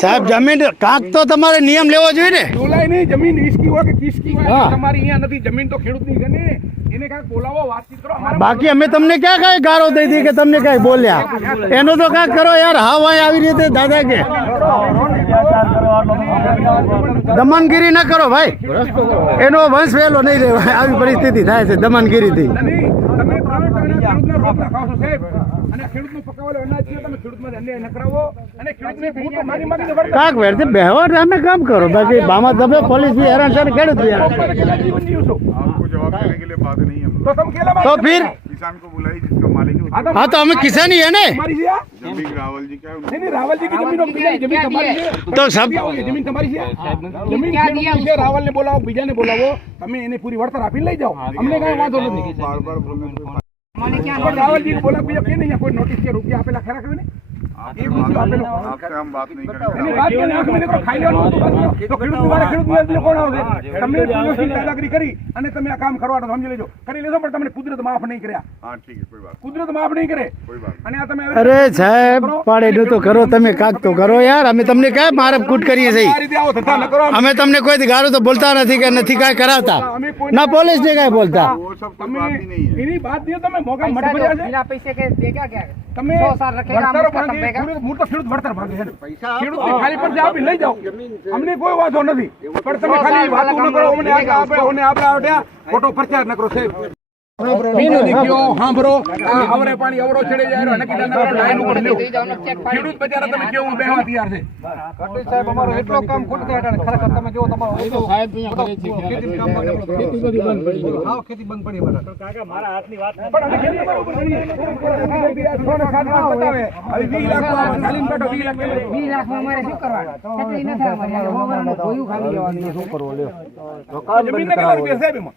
સાહેબ જમીન કાંક તો તમારે નિયમ લેવો જોઈએ ને. ડોલાય નહીં જમીન વીસકી હોય કે ત્રીસકી હોય તમારી અહીંયા નથી જમીન તો ખેડૂતની છે ને. એને કાંઈક બોલાવો વાતચીત કરો. બાકી અમે તમને ક્યાં કાંઈ ગારો દઈ હતી કે તમને કાંઈ બોલ્યા? એનો તો કાંઈક કરો યાર હા ભાઈ આવી રીતે દાદા કે દમનગીરી ના કરો ભાઈ. એનો વંશ વહેલો નહીં રહેવાય. આવી પરિસ્થિતિ થાય છે દમનગીરીથી. ખેડૂતને રોટલા ખાઓ છો સાહેબ અને ખેડૂતનું પકાવેલું અનાજ છે તમે ખેડૂતમાં અન્યાય ન કરાવો અને ખેડૂતને હું તો મારી માગીને વળતર કાંક વેર બેહવા તમે કામ કરો બાકી બામાં તમે પોલીસ બી હેરાન છે ને ખેડૂત બી હેરાન आपको अकेला जीवन जियो છો आपको जवाब देने के लिए बात नहीं है हम તો તમે કેલા તો ફિર किसान को बुलाई जिसका मालिक है આ તો હા તો અમે કિસાની હે ને તમારી છે આ? जमीन रावल जी क्या है नहीं नहीं रावल जी की जमीन और बीजा की जमीन તમારી છે તો સબ क्या होगी? जमीन તમારી છે જમીન ખેડૂતની છે રાવલ ને બોલાવો બીજાને બોલાવો તમે એને પૂરી વળતર આપીને લઈ જાઓ અમને કઈ વાંધો નથી बार बार बोलने पे પણ રાવલજી બોલા બીજા કે નહીં કોઈ નોટિસ કે રૂપિયા આપેલા ખરા રૂપિયો આપેલો કરો તમે કાક તો કરો યાર. અમે તમને કઈ મારે કૂટ કરીએ છીએ? અમે તમને કોઈ ગારું તો બોલતા નથી કે નથી કાંઈ કરાવતા. ના પોલીસ ને કાંઈ બોલતા. તમે હું તો ખેડૂત વળતર ખાલી પર આપી લઈ જાઓ. અમને કોઈ વાંધો નથી. પણ તમે ખાલી વાતો ન કરો અમને આપણે આવડ્યા ખોટો પ્રચાર ન કરો. સાહેબ સાંભળો. આ અવરે પાણી અવરો ચડે જાય નક્કી ના લાઈન ઉપર લ્યો. ખેડૂત બચારા તમે કેવું બેહવા તૈયાર છે? સાહેબ અમારો એટલો કામ ખોટું થાય ખરેખર તમે જો તમારો ખેતી કામ ખેતી બધી બંધ પડી હાવ ખેતી બંધ પડી બધા પણ અમે ખેતી બરોબર કરીએ. છ ને સાત બતાવે. હવે વીસ લાખમાં ચાલીને બેઠો, વીસ લાખમાં. વીસ લાખમાં અમારે શું કરવાનું? તકલીફ ન થાય અમારે. યાર. હોવાનું ખાલી લેવાનું. જમીનના કેટલા રૂપિયા સાહેબ એમાં?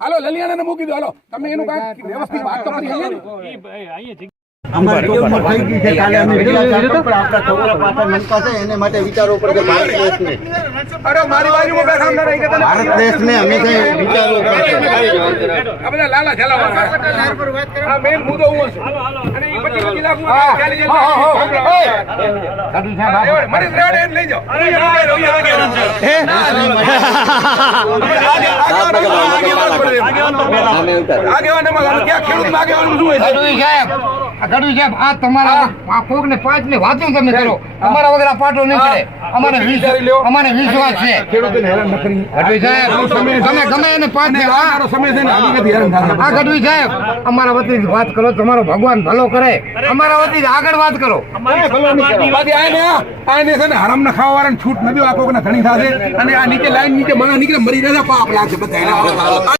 હાલો. લલિયાણાને મૂકી દો. હાલો તમે એનું કઈ વ્યવસ્થિત વાત તો કરી અમારી ઉંમર થઈ ગઈ છે કાલે અમે છે એને માટે વિચારવું પડે ભારત દેશને હંમેશા વિચારવું પડશે આગેવાન આગેવાન શું હોય? ગઢવી સાહેબ આ તમારા આ કોક ને પાંચ ને વાતો તમે કરો. અમારા વગર આ પાટો નહીં ચડે. અમારે અમારે વિશ્વાસ છે. ન ગઢવી સાહેબ તમે ગમે એને પાંચ ને આ ને ગઢવી સાહેબ અમારા વતી વાત કરો તમારો ભગવાન ભલો કરે. અમારા વતી આગળ વાત કરો. આને ને હરામના ખાવાવાળાને છૂટ નથી આ કોકના ધણી થશે. અને આ નીચે લાઈન નીચે મને નીકળે મરી જશે પાપ લાગશે બધા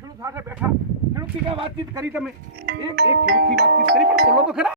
ખેડૂત સાથે બેઠા. ખેડૂતથી કઈ વાતચીત કરી તમે? એક એક ખેડૂતથી વાતચીત કરી પણ બોલો તો ખરા.